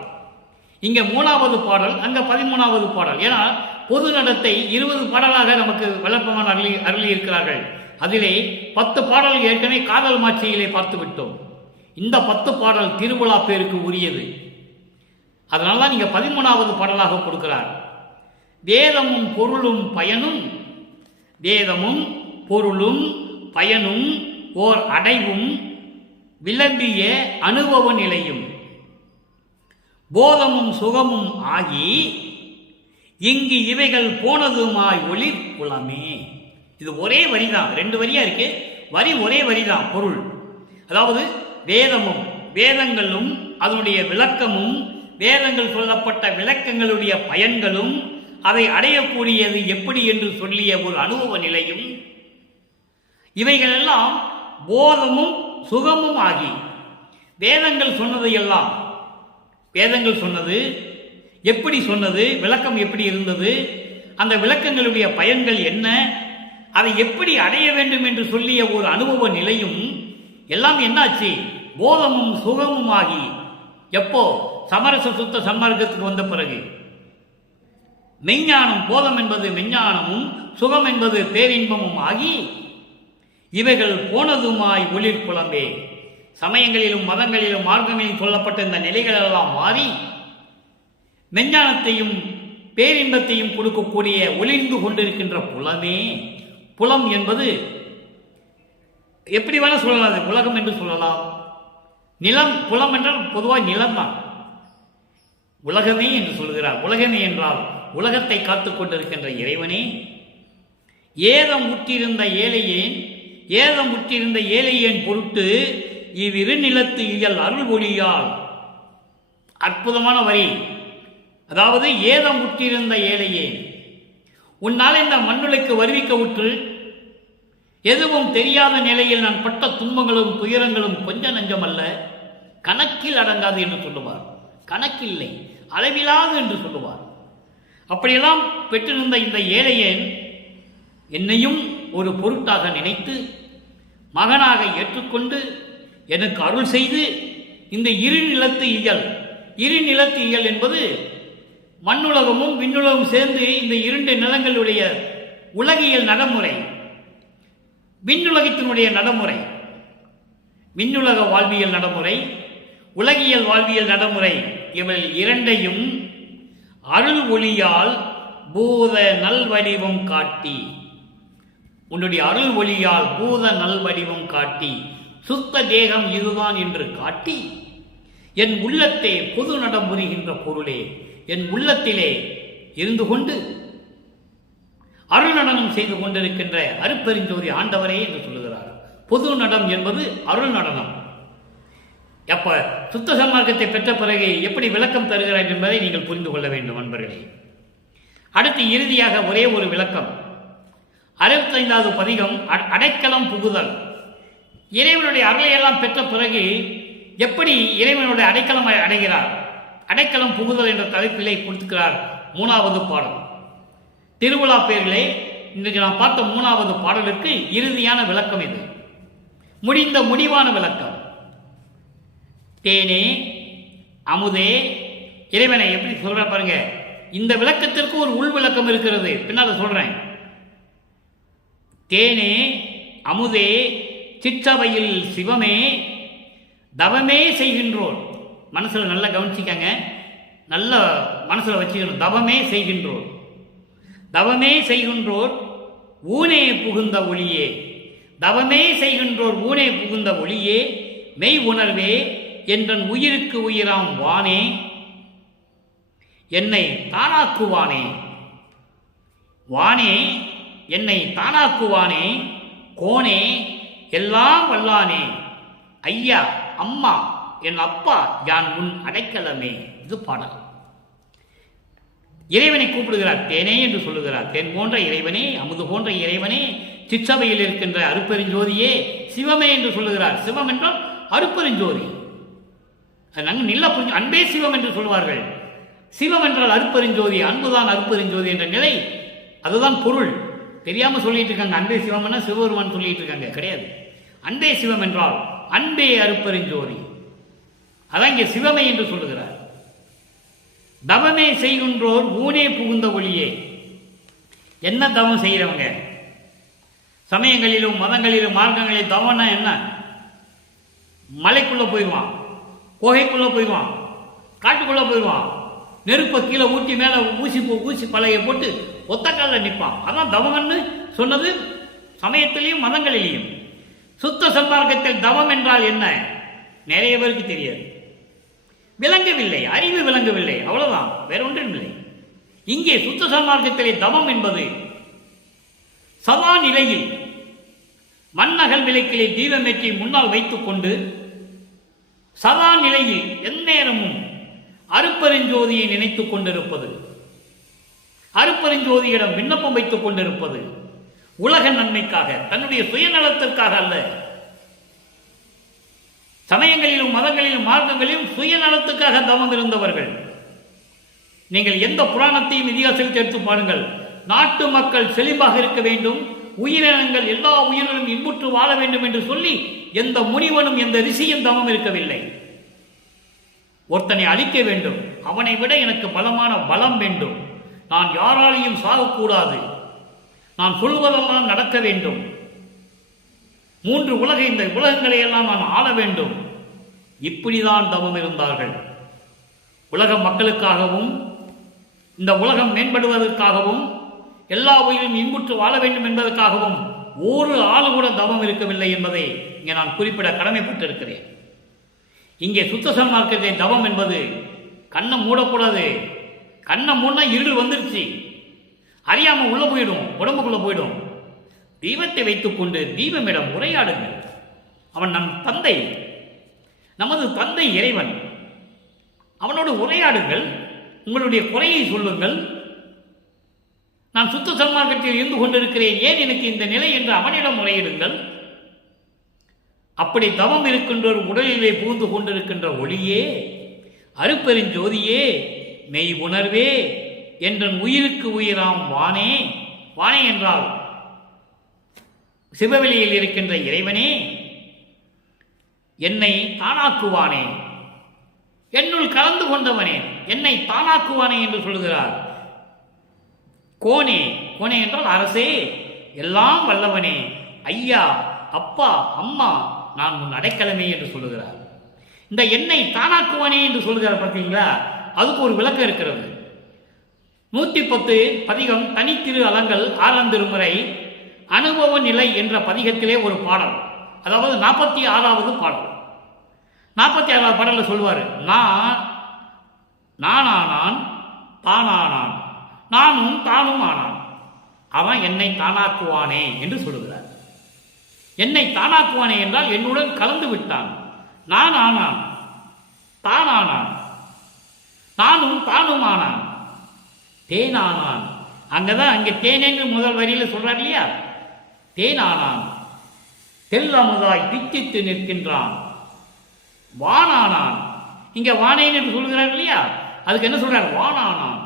இங்க 3வது பாடல், அங்க 13வது பாடல். ஏன்னா பொது நடத்தை 20 பாடலாக நமக்கு விளப்பமான அருளி இருக்கிறார்கள். அதிலே 10 பாடல் ஏற்கனவே காதல் மாட்சியிலே பார்த்து விட்டோம். இந்த 10 பாடல் திருவிழா பேருக்கு உரியது. அதனால நீங்க 13வது பாடலாக கொடுக்கிறார். வேதமும் பொருளும் பயனும் ஓர் அடைவும் விளம்பிய அனுபவ நிலையும் போதமும் சுகமும் ஆகி இங்கு இவைகள் போனதுமாய் ஒளிர் புலமே. இது ஒரே வரிதான், 2 வரியா இருக்கு, வரி ஒரே வரிதான் பொருள். அதாவது வேதமும், வேதங்களும் அதனுடைய விளக்கமும், வேதங்கள் சொல்லப்பட்ட விளக்கங்களுடைய பயன்களும், அதை அடையக்கூடியது எப்படி என்று சொல்லிய ஒரு அனுபவ நிலையும், இவைகளெல்லாம் போதமும் சுகமும் ஆகி, வேதங்கள் சொன்னது எல்லாம், வேதங்கள் சொன்னது எப்படி சொன்னது, விளக்கம் எப்படி இருந்தது, அந்த விளக்கங்களுடைய பயன்கள் என்ன, அதை எப்படி அடைய வேண்டும் என்று சொல்லிய ஒரு அனுபவ நிலையும் எல்லாம் என்னாச்சு, போதமும் சுகமும் ஆகி. எப்போ? சமரச சுத்த சன்மார்க்கத்துக்கு வந்த பிறகு. மெஞ்ஞானம், போதம் என்பது மெஞ்ஞானமும் சுகம் என்பது பேரின்பமும் ஆகி இவைகள் போனதுமாய் ஒளிர் புலம்பே. சமயங்களிலும் மதங்களிலும் மார்க்கங்களிலும் சொல்லப்பட்ட இந்த நிலைகள் எல்லாம் மாறி மெஞ்ஞானத்தையும் பேரின்பத்தையும் கொடுக்கக்கூடிய ஒளிர்ந்து கொண்டிருக்கின்ற புலமே. புலம் என்பது எப்படி வேணா சொல்லலாம், அது உலகம் என்று சொல்லலாம். நிலம், புலம் என்றால் பொதுவாக நிலம்தான். உலகமே என்று சொல்கிறார். உலகமே என்றால் உலகத்தை காத்துக் கொண்டிருக்கின்ற இறைவனே. ஏதம் உற்றிருந்த ஏழையேன் பொருட்டு இவ்விரு நிலத்து இயல் அருள் ஒளியால். அற்புதமான வரி. அதாவது ஏதம் உற்றிருந்த ஏழையேன், உன்னால் இந்த மண்ணுலைக்கு வருவிக்க உற்று எதுவும் தெரியாத நிலையில் நான் பட்ட துன்பங்களும் துயரங்களும் கொஞ்ச நஞ்சம் அல்ல, கணக்கில் அடங்காது என்று சொல்லுவார். கணக்கில்லை, அளவிலாது என்று சொல்லுவார். அப்படியெல்லாம் பெற்றிருந்த இந்த ஏழையேன் என்னையும் ஒரு பொருட்டாக நினைத்து மகனாக ஏற்றுக்கொண்டு எனக்கு அருள் செய்து இந்த இரு நிலத்து இயல் என்பது மண்ணுலகமும் விண்ணுலகம் சேர்ந்து இந்த 2 நிலங்களுடைய உலகியல் நடைமுறை, விண்ணுலகத்தினுடைய நடைமுறை, விண்ணுலக வாழ்வியல் நடைமுறை, உலகியல் வாழ்வியல் நடைமுறை, இவள் 2ஐயும் அருள் ஒளியால் பூத நல்வடிவம் காட்டி, உன்னுடைய அருள் ஒளியால் பூத நல்வடிவம் காட்டி சுத்த தேகம் இதுதான் என்று காட்டி என் உள்ளத்தை பொது நடம்புரிகின்ற பொருளே, என் உள்ளத்திலே இருந்து கொண்டு அருள் நடனம் செய்து கொண்டிருக்கின்ற அருப்பெருஞ்சோதி ஆண்டவரே என்று சொல்லுகிறார். பொது நடம் என்பது அருள் நடனம். எப்ப சுத்த சன்மார்க்கத்தை பெற்ற பிறகு எப்படி விளக்கம் தருகிறார் என்பதை நீங்கள் புரிந்து கொள்ள வேண்டும் நண்பர்களே. அடுத்து இறுதியாக ஒரே ஒரு விளக்கம். 65வது பதிகம் அடைக்கலம் புகுதல். இறைவனுடைய அருளையெல்லாம் பெற்ற பிறகு எப்படி இறைவனுடைய அடைக்கலம் அடைகிறார், அடைக்கலம் புகுதல் என்ற தலைப்பிலே கொடுத்துக்கிறார் 3வது பாடல். திருவிழா பேர்களே, இன்றைக்கு நாம் பார்த்த 3வது பாடலுக்கு இறுதியான விளக்கம் இது, முடிவான விளக்கம். தேனே அமுதே, இறைவனை எப்படி சொல்ற பாருங்க. இந்த விளக்கத்திற்கு ஒரு உள் விளக்கம் இருக்கிறது, பின்னால் சொல்றேன். தேனே அமுதே சிற்றவையில் சிவமே தவமே செய்கின்றோர். மனசுல நல்லா கவனிச்சிக்கங்க, நல்ல மனசுல வச்சுக்கணும். தவமே செய்கின்றோர் ஊனே புகுந்த ஒளியே, தவமே செய்கின்றோர் ஊனே புகுந்த ஒளியே, மெய் உணர்வே என்றன் உயிருக்கு உயிராம் வானே. என்னை தானாக்குவானே, வானே என்னை தானாக்குவானே, கோனே எல்லாம் வல்லானே, ஐயா அம்மா என் அப்பா யான் உன் அடைக்கலமே. இது பாடல். இறைவனை கூப்பிடுகிறார், தேனே என்று சொல்லுகிறார். தேன் போன்ற இறைவனே, அமுது போன்ற இறைவனே, சிற்றவையில் இருக்கின்ற அருப்பெருஞ்சோதியே, சிவமே என்று சொல்லுகிறார். சிவம் என்றால் அருப்பெருஞ்சோதி. நாங்கள் நில புரிஞ்சு அன்பே சிவம் என்று சொல்வார்கள். சிவம் என்றால் அருப்பெருஞ்சோதி, அன்புதான் அருப்பெருஞ்சோதி என்ற நிலை, அதுதான் பொருள். தெரியாம சொல்லிட்டு இருக்காங்க. அன்பே சிவம்னா சிவபெருமான் சொல்லிட்டு இருக்காங்க. கிடையாது. அன்பே சிவம் என்றால் அன்பே அருப்பெருஞ்சோதி. அதான் இங்கே சிவமே என்று சொல்லுகிறார். தவமே செய்கின்றோர் ஊனே புகுந்த ஒளியே. என்ன தவம் செய்கிறவங்க? சமயங்களிலும் மதங்களிலும் மார்க்கங்களிலும் தவம்னா என்ன? மலைக்குள்ள போயிடுவான், குகைக்குள்ள போயிடுவான், காட்டுக்குள்ள போயிடுவான், நெருப்பை கீழே ஊட்டி மேலே ஊசி பலகையை போட்டு ஒத்த காலில் நிற்பான். அதான் தவம்னு சொன்னது சமயத்திலையும் மதங்களிலையும். சுத்த சன்மார்க்கத்தில் தவம் என்றால் என்ன நிறைய பேருக்கு தெரியாது. விளங்கவில்லை, அறிவு விளங்கவில்லை, அவ்வளவுதான், வேற ஒன்றும் இல்லை. இங்கே சுத்த சன்மார்க்கத்திலே தவம் என்பது சதா நிலையில் மண்ணகல் விளக்கிலே தீபமேற்றி முன்னால் வைத்துக் கொண்டு சதா நிலையில் எந்நேரமும் அருப்பெருஞ்சோதியை நினைத்துக் கொண்டிருப்பது, அருப்பெருஞ்சோதியிடம் விண்ணப்பம் வைத்துக் கொண்டிருப்பது, உலக நன்மைக்காக, தன்னுடைய சுயநலத்திற்காக அல்ல. சமயங்களிலும் மதங்களிலும் மார்க்கங்களிலும் சுயநலத்துக்காக தவம் இருந்தவர்கள். நீங்கள் எந்த புராணத்தையும் இதிகாசத்தில் எடுத்து பாருங்கள். நாட்டு மக்கள் செழிப்பாக இருக்க வேண்டும், உயிரினங்கள் எல்லா உயிரினும் இன்புற்று வாழ வேண்டும் என்று சொல்லி எந்த முனிவனும் எந்த ரிஷியும் தவம் இருக்கவில்லை. ஒருத்தனை அழிக்க வேண்டும், அவனை விட எனக்கு பலமான பலம் வேண்டும், நான் யாராலையும் சாகக்கூடாது, நான் சொல்வதெல்லாம் நடக்க வேண்டும், 3 உலக இந்த உலகங்களை எல்லாம் நான் ஆள வேண்டும், இப்படிதான் தவம் இருந்தார்கள். உலக மக்களுக்காகவும் இந்த உலகம் மேம்படுவதற்காகவும் எல்லா உயிரும் இன்புற்று வாழ வேண்டும் என்பதற்காகவும் ஒரு ஆளு கூட தவம் இருக்கவில்லை என்பதை இங்கே நான் குறிப்பிட கடமைப்பட்டிருக்கிறேன். இங்கே சுத்த சன்மார்க்கத்தை தவம் என்பது கண்ணை மூடக்கூடாது. கண்ணை மூடனா இருள் வந்துருச்சு, அறியாம உள்ள போயிடும், உடம்புக்குள்ள போயிடும். தீபத்தை வைத்துக் கொண்டு தீபமிடம் உரையாடுங்கள். அவன் நம் தந்தை, நமது தந்தை இறைவன். அவனோடு உரையாடுங்கள், உங்களுடைய குறையை சொல்லுங்கள். நான் சுத்த சன்மார்க்கத்தில் இருந்து கொண்டிருக்கிறேன், ஏன் எனக்கு இந்த நிலை என்று அவனிடம் முறையிடுங்கள். அப்படி தவம் இருக்கின்ற உடலிலே புகுந்து கொண்டிருக்கின்ற ஒளியே, அருப்பெருஞ்சோதியே, மெய் உணர்வே, என்ற உயிருக்கு உயிராம் வானே. வானே என்றால் சிவவெளியில் இருக்கின்ற இறைவனே, என்னை தானாக்குவானே, என்னுள் கலந்து கொண்டவனே, என்னை தானாக்குவானே என்று சொல்கிறார். கோனே, கோனே என்றால் அரசே, எல்லாம் வல்லவனே, ஐயா அப்பா அம்மா நான் உன் அடைக்கலமே என்று சொல்லுகிறார். இந்த என்னை தானாக்குவானே என்று சொல்லுகிறார் பார்த்தீங்களா, அதுக்கு ஒரு விளக்கம் இருக்கிறது. 110 பதிகம் தனித்திரு அலங்கள் 6ஆம் திருமுறை அனுபவ நிலை என்ற பதிகத்திலே ஒரு பாடல், அதாவது 46வது பாடல். 46வது பாடலில் சொல்வார், நானானான் தானானான், நானும் தானும் ஆனான், அவன் என்னை தானாக்குவானே என்று சொல்லுகிறார். என்னை தானாக்குவானே என்றால் என்னுடன் கலந்து விட்டான். நான் ஆனான், தானானான், நானும் தானும் ஆனான், தேனானான். அங்கதான் அங்கே தேனேன்னு முதல் வரியில் சொல்றார் இல்லையா, தேனானான், தெல்லமுதாய் தித்தித்து நிற்கின்றான், வானானான். இங்க வானேன் என்று சொல்லுகிறார் இல்லையா, அதுக்கு என்ன சொல்றார், வானானான்.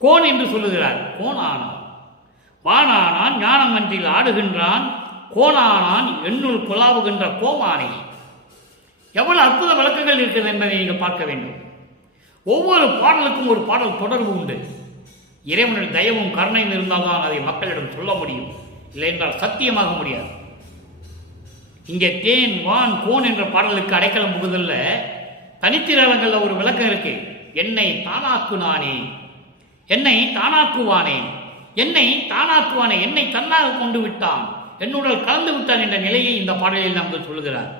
கோன் என்று சொல்லுகிறார், கோனானான். வானானான் ஞானமன்றில் ஆடுகின்றான், கோனானான் எண்ணுள் குலாவுகின்ற கோமானே. எவ்வளவு அற்புத விளக்கங்கள் இருக்கிறது என்பதை நீங்கள் பார்க்க வேண்டும். ஒவ்வொரு பாடலுக்கும் ஒரு பாடல் தொடர்பு உண்டு. இறைவனுடைய தயவும் கருணையும் இருந்தால்தான் அதை மக்களிடம் சொல்ல முடியும், இல்லை என்றால் சத்தியமாக முடியாது. இங்கே தேன் வான் கோன் என்ற பாடலுக்கு அடைக்கலம் புகுதல்ல தனித்திரங்கள்ல ஒரு விளக்கம் இருக்கு. என்னை தானாக்குனானே, என்னை தானாக்குவானே, என்னை தானாக்குவானே, என்னை தன்னாக கொண்டு விட்டான், என்னுடன் கலந்து விட்டான் என்ற நிலையை இந்த பாடலில் நமக்கு சொல்லுகிறார்.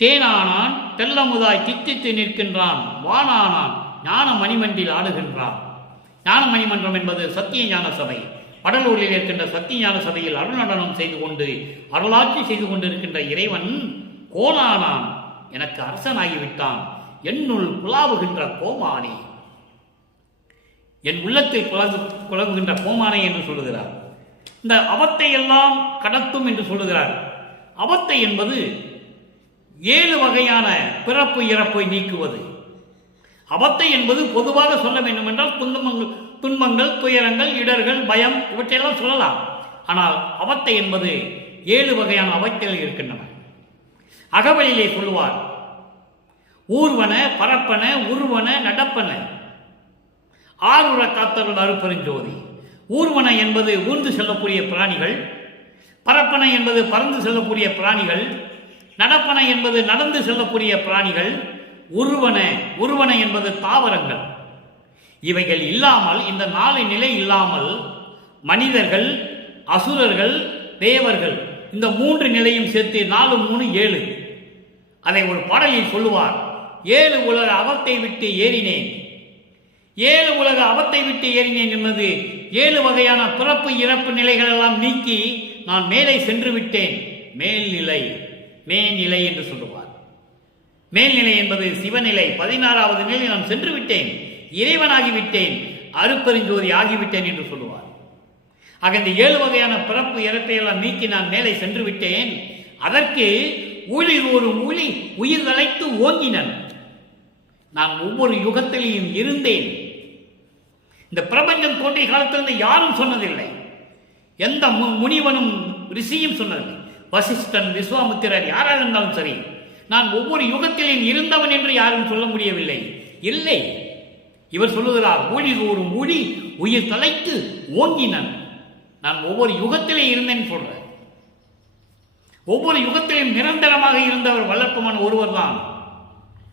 தேனானான் தெல்லமுதாய் தித்தித்து நிற்கின்றான், வானானான் ஞான மணிமன்றில் ஆடுகின்றான். ஞான மணிமன்றம் என்பது சத்திய ஞான சபை. வடலூரில் இருக்கின்ற சத்திய ஞான சபையில் அருள்நடனம் செய்து கொண்டு அருளாட்சி செய்து கொண்டிருக்கின்ற இறைவன் கோனானான், எனக்கு அரசனாகிவிட்டான், என்னுள் குலாவுகின்ற கோமானே, என் உள்ளத்தில் குலவுகின்ற கோமானே என்று சொல்லுகிறார். இந்த அவத்தை எல்லாம் கடத்தும் என்று சொல்லுகிறார். அவத்தை என்பது 7 வகையான பிறப்பு இறப்பை நீக்குவது. அவத்தை என்பது பொதுவாக சொல்ல வேண்டும் என்றால் துன்பங்கள், துயரங்கள், இடர்கள், பயம் இவற்றையெல்லாம் சொல்லலாம். ஆனால் அவத்தை என்பது 7 வகையான அவத்தைகள் இருக்கின்றன. அகவலிலே சொல்லுவார், ஊர்வன, பரப்பன, உருவன, நடப்பன, ஆறுற காத்தருள் அருப்பெருஞ்சோதி. ஊர்வன என்பது ஊர்ந்து செல்லக்கூடிய பிராணிகள், பரப்பன என்பது பறந்து செல்லக்கூடிய பிராணிகள், நடப்பன என்பது நடந்து செல்லக்கூடிய பிராணிகள், உருவன என்பது தாவரங்கள். இவைகள் இல்லாமல், இந்த 4 நிலை இல்லாமல் மனிதர்கள், அசுரர்கள், தேவர்கள், இந்த 3 நிலையும் சேர்த்து 4, 3, 7. அதை ஒரு பாடலில் சொல்லுவார், 7 உலக அவத்தை விட்டு ஏறினேன். 7 உலக அவத்தை விட்டு ஏறினேன் என்பது 7 வகையான பிறப்பு இறப்பு நிலைகள் எல்லாம் நீக்கி நான் மேலே சென்று விட்டேன். மேல்நிலை, மேல்நிலை என்று சொல்லுவார். மேல்நிலை என்பது சிவநிலை. 16வது நிலை நான் சென்று விட்டேன், இறைவனாகிவிட்டேன், அருப்பெருஞ்சோதி ஆகிவிட்டேன் என்று சொல்லுவார். ஆக இந்த 7 வகையான பிறப்பு இறப்பை எல்லாம் நீக்கி நான் மேலே சென்று விட்டேன். அதற்கு ஊழில் ஒரு ஊழி உயிர் தலைத்து ஓங்கினன். நான் ஒவ்வொரு யுகத்திலையும் இருந்தேன். இந்த பிரபஞ்சம் தோன்றிய காலத்திலிருந்து யாரும் சொன்னதில்லை, எந்த முனிவனும் ரிஷியும் சொன்னதில்லை. வசிஷ்டன், விஸ்வாமித்திரர் யாராக இருந்தாலும் சரி, நான் ஒவ்வொரு யுகத்திலும் இருந்தவன் என்று யாரும் சொல்ல முடியவில்லை. இல்லை, இவர் சொல்லுகிறார், ஊழில் ஒரு ஊழி உயிர் தலைத்து ஓங்கினன். நான் ஒவ்வொரு யுகத்திலே இருந்தேன் சொல்றேன். ஒவ்வொரு யுகத்திலும் நிரந்தரமாக இருந்தவர் வல்லற்பமான் ஒருவர் தான்,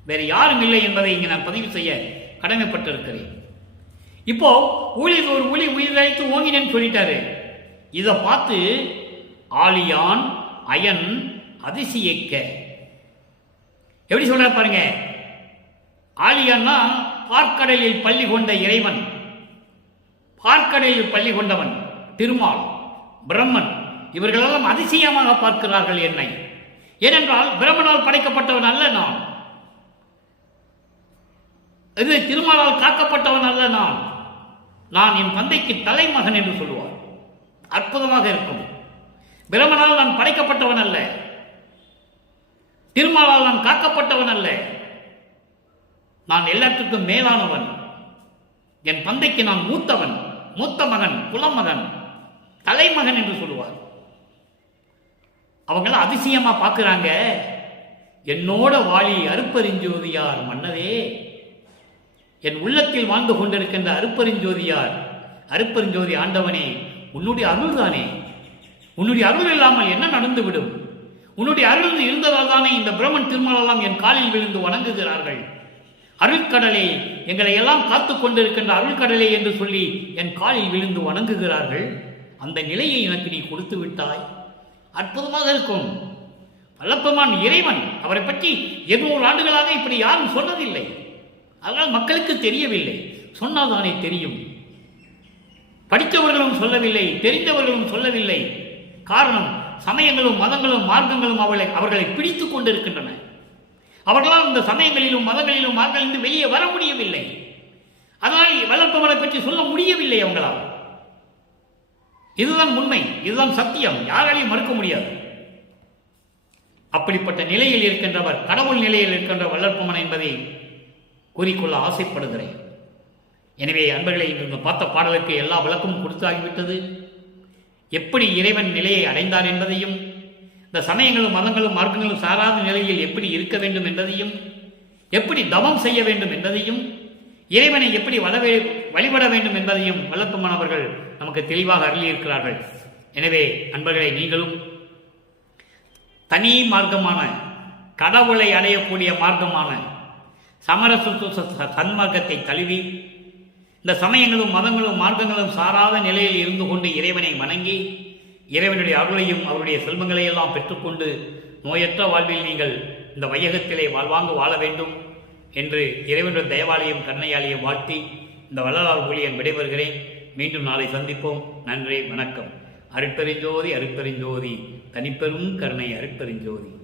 வேறு யாரும் இல்லை என்பதை இங்கு நான் பதிவு செய்ய கடமைப்பட்டிருக்கிறேன். இப்போ ஊழில் ஒரு ஊழி உயிர் தலைத்து ஓங்கினேன்னு சொல்லிட்டாரு. இதை பார்த்து ஆலியான் அயன் அதிசயிக்க. எப்படி சொல்ற பாருங்க. ஆலியான்னா பார்க்கடலில் பள்ளி கொண்ட இறைவன், பார்க்கடலில் பள்ளி கொண்டவன் திருமால், பிரம்மன், இவர்களெல்லாம் அதிசயமாக பார்க்கிறார்கள் என்னை. ஏனென்றால் பிரம்மனால் படைக்கப்பட்டவன் அல்ல நான், இது திருமாலால் காக்கப்பட்டவன் அல்ல நான். நான் என் தந்தைக்கு தலைமகன் என்று சொல்லுவார். அற்புதமாக இருக்கும். பிரம்மனால் நான் படைக்கப்பட்டவன் அல்ல, திருமாலால் நான் காக்கப்பட்டவன் அல்ல, நான் எல்லாத்துக்கும் மேலானவன். என் தந்தைக்கு நான் மூத்தவன், மூத்த மகன், குலமகன், தலைமகன் என்று சொல்லுவார். அவங்களாம் அதிசயமா பார்க்கிறாங்க. என்னோட வாழி அருப்பெருஞ்சோதியார் மன்னரே, என் உள்ளத்தில் வாழ்ந்து கொண்டிருக்கின்ற அருப்பெருஞ்சோதியார், அருப்பெருஞ்சோதி ஆண்டவனே, உன்னுடைய அருள் தானே. உன்னுடைய அருள் இல்லாமல் என்ன நடந்துவிடும்? உன்னுடைய அருள் இருந்ததால் தானே இந்த பிரம்மன் திருமலெல்லாம் என் காலில் விழுந்து வணங்குகிறார்கள். அருள்கடலே, எங்களை எல்லாம் காத்து கொண்டிருக்கின்ற அருள்கடலே என்று சொல்லி என் காலில் விழுந்து வணங்குகிறார்கள். அந்த நிலையை எனக்கு நீ கொடுத்து விட்டாய். அற்புதமாக இருக்கும். வல்லப்பெருமான் இறைவன், அவரை பற்றி 200 ஆண்டுகளாக இப்படி யாரும் சொன்னதில்லை. அதனால் மக்களுக்கு தெரியவில்லை. சொன்னால் தானே தெரியும். படித்தவர்களும் சொல்லவில்லை, தெரிந்தவர்களும் சொல்லவில்லை. காரணம், சமயங்களும் மதங்களும் மார்க்கங்களும் அவர்களை பிடித்துக் கொண்டிருக்கின்றன. அவர்களால் இந்த சமயங்களிலும் மதங்களிலும் மார்க்கங்களிலிருந்து வெளியே வர முடியவில்லை. அதனால் வல்லப்பெருமானை பற்றி சொல்ல முடியவில்லை அவங்களால். இதுதான் உண்மை, இதுதான் சத்தியம், யாராலையும் மறுக்க முடியாது. அப்படிப்பட்ட நிலையில் இருக்கின்றவர், கடவுள் நிலையில் இருக்கின்ற வல்லப்பெருமான் என்பதை கூறிக்கொள்ள ஆசைப்படுகிறேன். எனவே அன்பர்களை, இன்று பார்த்த பாடலுக்கு எல்லா விளக்கமும் கொடுத்தாகிவிட்டது. எப்படி இறைவன் நிலையை அடைந்தார் என்பதையும், இந்த சமயங்களும் மதங்களும் மார்க்கங்களும் சாராத நிலையில் எப்படி இருக்க வேண்டும் என்பதையும், எப்படி தவம் செய்ய வேண்டும் என்பதையும், இறைவனை எப்படி வழிபட வேண்டும் என்பதையும் வல்லப்பெருமான் அவர்கள் நமக்கு தெளிவாக அருளியிருக்கிறார்கள். எனவே அன்பர்களை, நீங்களும் தனி மார்க்கமான, கடவுளை அடையக்கூடிய மார்க்கமான சமரச சன்மார்க்கத்தை தழுவி, இந்த சமயங்களும் மதங்களும் மார்க்கங்களும் சாராத நிலையில் இருந்து கொண்டு இறைவனை வணங்கி, இறைவனுடைய அருளையும் அவருடைய செல்வங்களையெல்லாம் பெற்றுக்கொண்டு நோயற்ற வாழ்வில் நீங்கள் இந்த வையகத்திலே வாழ்வாங்கு வாழ வேண்டும் என்று இறைவனுடைய தயவாலையும் கருணையாலையும் வாழ்த்தி இந்த வள்ளலார் ஊழியன் விடைபெறுகிறேன். மீண்டும் நாளை சந்திப்போம். நன்றி, வணக்கம். அருட்பெருஞ்சோதி அருட்பெருஞ்சோதி, தனிப்பெரும் கருணை அருட்பெருஞ்சோதி.